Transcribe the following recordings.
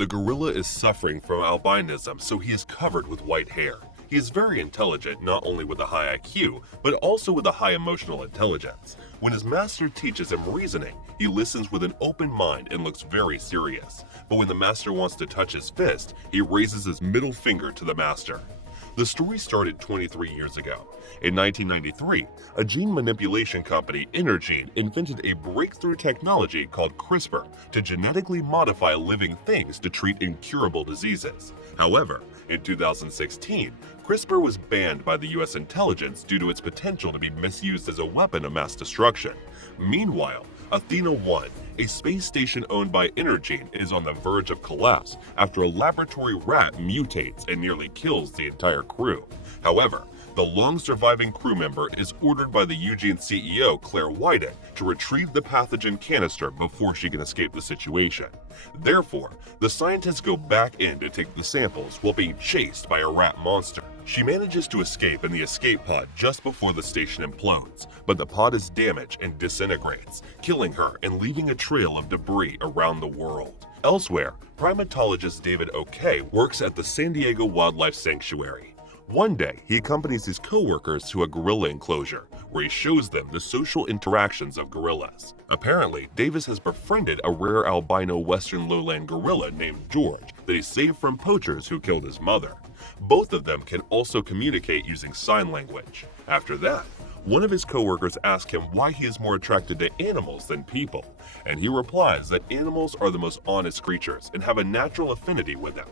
The gorilla is suffering from albinism, so he is covered with white hair. He is very intelligent, not only with a high IQ, but also with a high emotional intelligence. When his master teaches him reasoning, he listens with an open mind and looks very serious. But when the master wants to touch his fist, he raises his middle finger to the master. The story started 23 years ago. In 1993, a gene manipulation company, Intergene, invented a breakthrough technology called CRISPR to genetically modify living things to treat incurable diseases. However, in 2016, CRISPR was banned by the US intelligence due to its potential to be misused as a weapon of mass destruction. Meanwhile, Athena-1, a space station owned by Intergene, is on the verge of collapse after a laboratory rat mutates and nearly kills the entire crew. However, the long-surviving crew member is ordered by the Eugene CEO Claire Wyden to retrieve the pathogen canister before she can escape the situation. Therefore, the scientists go back in to take the samples while being chased by a rat monster. She manages to escape in the escape pod just before the station implodes, but the pod is damaged and disintegrates, killing her and leaving a trail of debris around the world. Elsewhere, primatologist David O'Kay works at the San Diego Wildlife Sanctuary. One day, he accompanies his co-workers to a gorilla enclosure, where he shows them the social interactions of gorillas. Apparently, Davis has befriended a rare albino western lowland gorilla named George that he saved from poachers who killed his mother. Both of them can also communicate using sign language. After that, one of his co-workers asks him why he is more attracted to animals than people, and he replies that animals are the most honest creatures and have a natural affinity with them.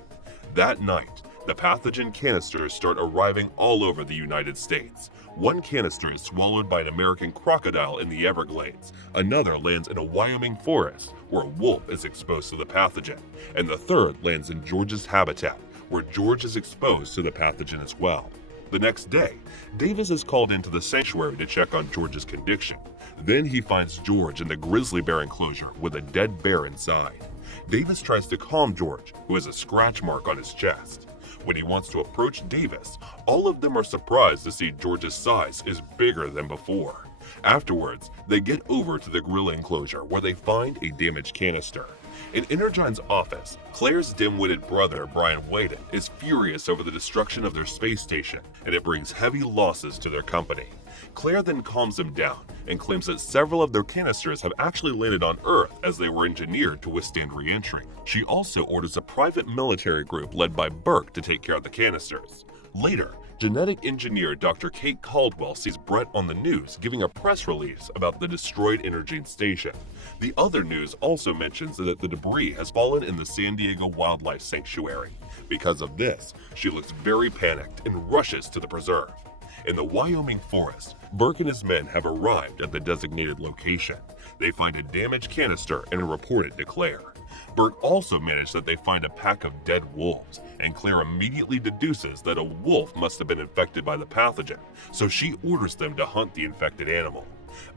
That night, the pathogen canisters start arriving all over the United States. One canister is swallowed by an American crocodile in the Everglades, another lands in a Wyoming forest where a wolf is exposed to the pathogen, and the third lands in George's habitat, where George is exposed to the pathogen as well. The next day, Davis is called into the sanctuary to check on George's condition. Then he finds George in the grizzly bear enclosure with a dead bear inside. Davis tries to calm George, who has a scratch mark on his chest. When he wants to approach Davis, all of them are surprised to see George's size is bigger than before. Afterwards, they get over to the gorilla enclosure where they find a damaged canister. In Intergene's office, Claire's dim-witted brother, Brian Whedon, is furious over the destruction of their space station, and it brings heavy losses to their company. Claire then calms him down and claims that several of their canisters have actually landed on Earth as they were engineered to withstand re-entry. She also orders a private military group led by Burke to take care of the canisters. Later, genetic engineer Dr. Kate Caldwell sees Brett on the news giving a press release about the destroyed Intergene station. The other news also mentions that the debris has fallen in the San Diego Wildlife Sanctuary. Because of this, she looks very panicked and rushes to the preserve. In the Wyoming forest, Burke and his men have arrived at the designated location. They find a damaged canister and report it to Claire. Burke also managed that they find a pack of dead wolves, and Claire immediately deduces that a wolf must have been infected by the pathogen, so she orders them to hunt the infected animal.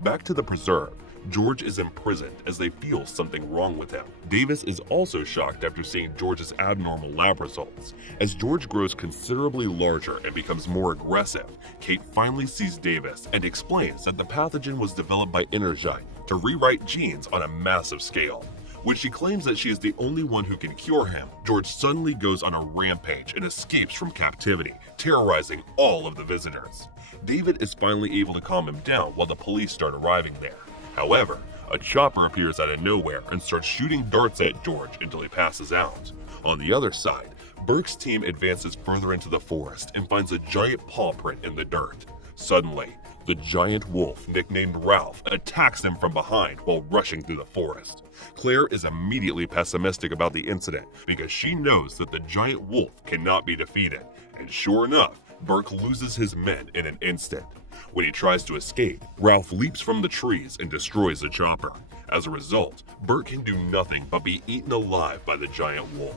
Back to the preserve, George is imprisoned as they feel something wrong with him. Davis is also shocked after seeing George's abnormal lab results. As George grows considerably larger and becomes more aggressive, Kate finally sees Davis and explains that the pathogen was developed by Intergene to rewrite genes on a massive scale. When she claims that she is the only one who can cure him, George suddenly goes on a rampage and escapes from captivity, terrorizing all of the visitors. David is finally able to calm him down while the police start arriving there. However, a chopper appears out of nowhere and starts shooting darts at George until he passes out. On the other side, Burke's team advances further into the forest and finds a giant paw print in the dirt. Suddenly, the giant wolf, nicknamed Ralph, attacks them from behind while rushing through the forest. Claire is immediately pessimistic about the incident because she knows that the giant wolf cannot be defeated, and sure enough, Burke loses his men in an instant. When he tries to escape, Ralph leaps from the trees and destroys the chopper. As a result, Burke can do nothing but be eaten alive by the giant wolf.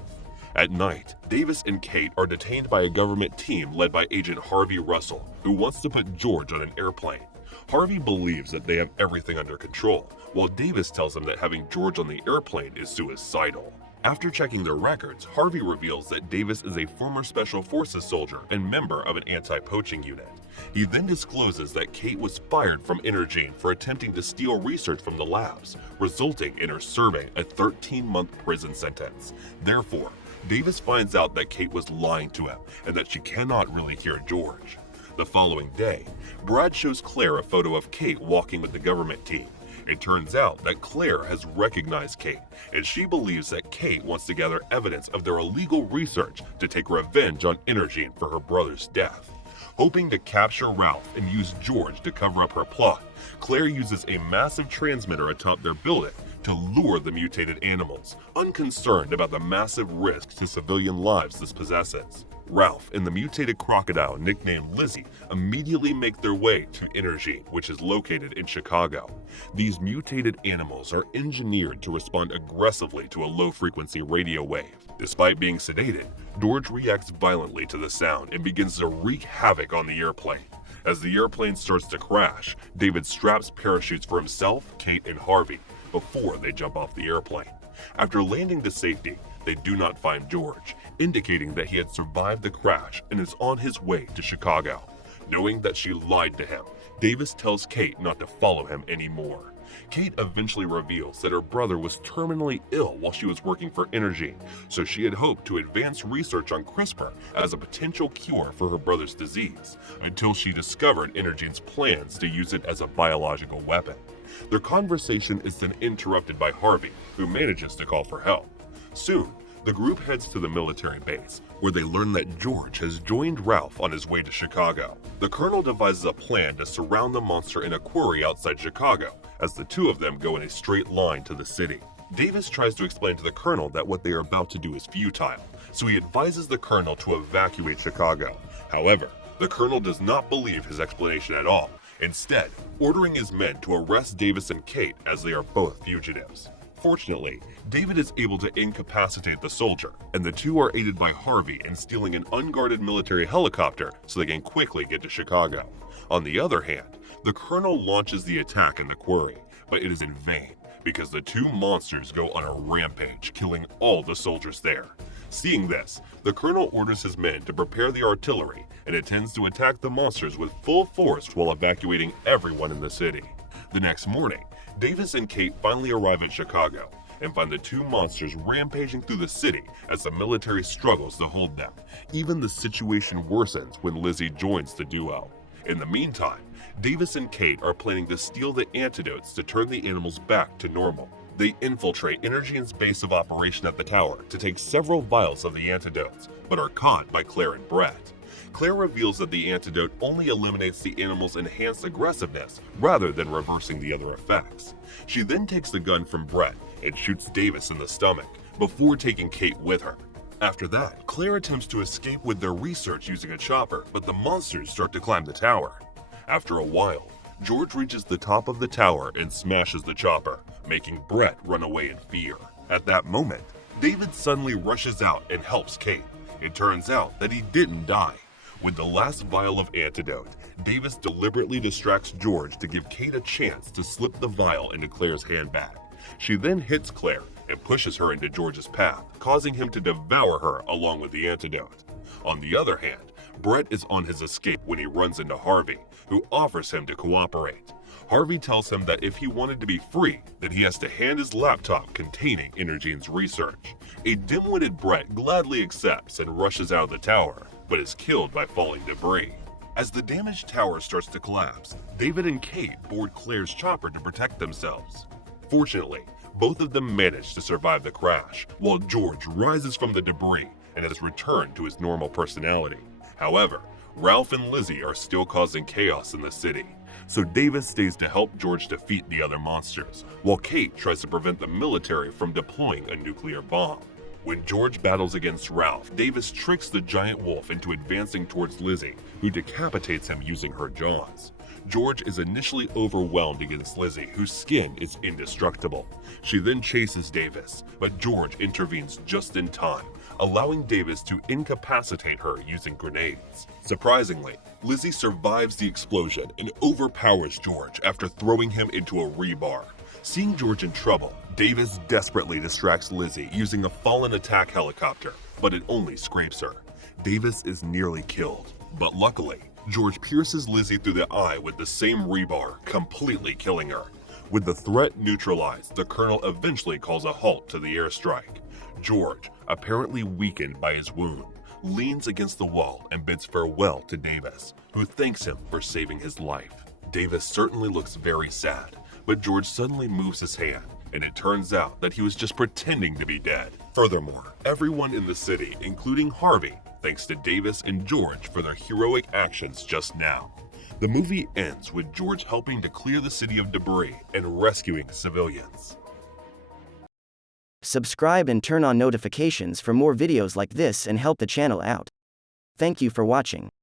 At night, Davis and Kate are detained by a government team led by Agent Harvey Russell, who wants to put George on an airplane. Harvey believes that they have everything under control, while Davis tells him that having George on the airplane is suicidal. After checking their records, Harvey reveals that Davis is a former Special Forces soldier and member of an anti-poaching unit. He then discloses that Kate was fired from Energene for attempting to steal research from the labs, resulting in her serving a 13-month prison sentence. Therefore, Davis finds out that Kate was lying to him and that she cannot really hear George. The following day, Brad shows Claire a photo of Kate walking with the government team. It turns out that Claire has recognized Kate, and she believes that Kate wants to gather evidence of their illegal research to take revenge on Energene for her brother's death. Hoping to capture Ralph and use George to cover up her plot, Claire uses a massive transmitter atop their building to lure the mutated animals, unconcerned about the massive risk to civilian lives this possesses. Ralph and the mutated crocodile nicknamed Lizzie immediately make their way to Energene, which is located in Chicago. These mutated animals are engineered to respond aggressively to a low-frequency radio wave. Despite being sedated, George reacts violently to the sound and begins to wreak havoc on the airplane. As the airplane starts to crash, David straps parachutes for himself, Kate, and Harvey before they jump off the airplane. After landing to safety, they do not find George, indicating that he had survived the crash and is on his way to Chicago. Knowing that she lied to him, Davis tells Kate not to follow him anymore. Kate eventually reveals that her brother was terminally ill while she was working for Energene, so she had hoped to advance research on CRISPR as a potential cure for her brother's disease, until she discovered Energene's plans to use it as a biological weapon. Their conversation is then interrupted by Harvey, who manages to call for help. Soon, the group heads to the military base, where they learn that George has joined Ralph on his way to Chicago. The colonel devises a plan to surround the monster in a quarry outside Chicago, as the two of them go in a straight line to the city. Davis tries to explain to the colonel that what they are about to do is futile, so he advises the colonel to evacuate Chicago. However, the colonel does not believe his explanation at all, instead ordering his men to arrest Davis and Kate as they are both fugitives. Fortunately, David is able to incapacitate the soldier, and the two are aided by Harvey in stealing an unguarded military helicopter so they can quickly get to Chicago. On the other hand, the colonel launches the attack in the quarry, but it is in vain because the two monsters go on a rampage, killing all the soldiers there. Seeing this, the colonel orders his men to prepare the artillery and intends to attack the monsters with full force while evacuating everyone in the city. The next morning, Davis and Kate finally arrive at Chicago and find the two monsters rampaging through the city as the military struggles to hold them. Even the situation worsens when Lizzie joins the duo. In the meantime, Davis and Kate are planning to steal the antidotes to turn the animals back to normal. They infiltrate Energene's base of operation at the tower to take several vials of the antidotes, but are caught by Claire and Brett. Claire reveals that the antidote only eliminates the animal's enhanced aggressiveness rather than reversing the other effects. She then takes the gun from Brett and shoots Davis in the stomach before taking Kate with her. After that, Claire attempts to escape with their research using a chopper, but the monsters start to climb the tower. After a while, George reaches the top of the tower and smashes the chopper, making Brett run away in fear. At that moment, David suddenly rushes out and helps Kate. It turns out that he didn't die. With the last vial of antidote, Davis deliberately distracts George to give Kate a chance to slip the vial into Claire's handbag. She then hits Claire and pushes her into George's path, causing him to devour her along with the antidote. On the other hand, Brett is on his escape when he runs into Harvey, who offers him to cooperate. Harvey tells him that if he wanted to be free, then he has to hand his laptop containing Energene's research. A dim-witted Brett gladly accepts and rushes out of the tower, but is killed by falling debris. As the damaged tower starts to collapse, David and Kate board Claire's chopper to protect themselves. Fortunately, both of them manage to survive the crash, while George rises from the debris and has returned to his normal personality. However, Ralph and Lizzie are still causing chaos in the city, so Davis stays to help George defeat the other monsters, while Kate tries to prevent the military from deploying a nuclear bomb. When George battles against Ralph, Davis tricks the giant wolf into advancing towards Lizzie, who decapitates him using her jaws. George is initially overwhelmed against Lizzie, whose skin is indestructible. She then chases Davis, but George intervenes just in time, allowing Davis to incapacitate her using grenades. Surprisingly, Lizzie survives the explosion and overpowers George after throwing him into a rebar. Seeing George in trouble, Davis desperately distracts Lizzie using a fallen attack helicopter, but it only scrapes her. Davis is nearly killed, but luckily, George pierces Lizzie through the eye with the same rebar, completely killing her. With the threat neutralized, the colonel eventually calls a halt to the airstrike. George, apparently weakened by his wound, leans against the wall and bids farewell to Davis, who thanks him for saving his life. Davis certainly looks very sad, but George suddenly moves his hand, and it turns out that he was just pretending to be dead. Furthermore, everyone in the city, including Harvey, thanks to Davis and George for their heroic actions just now. The movie ends with George helping to clear the city of debris and rescuing civilians. Subscribe and turn on notifications for more videos like this and help the channel out. Thank you for watching.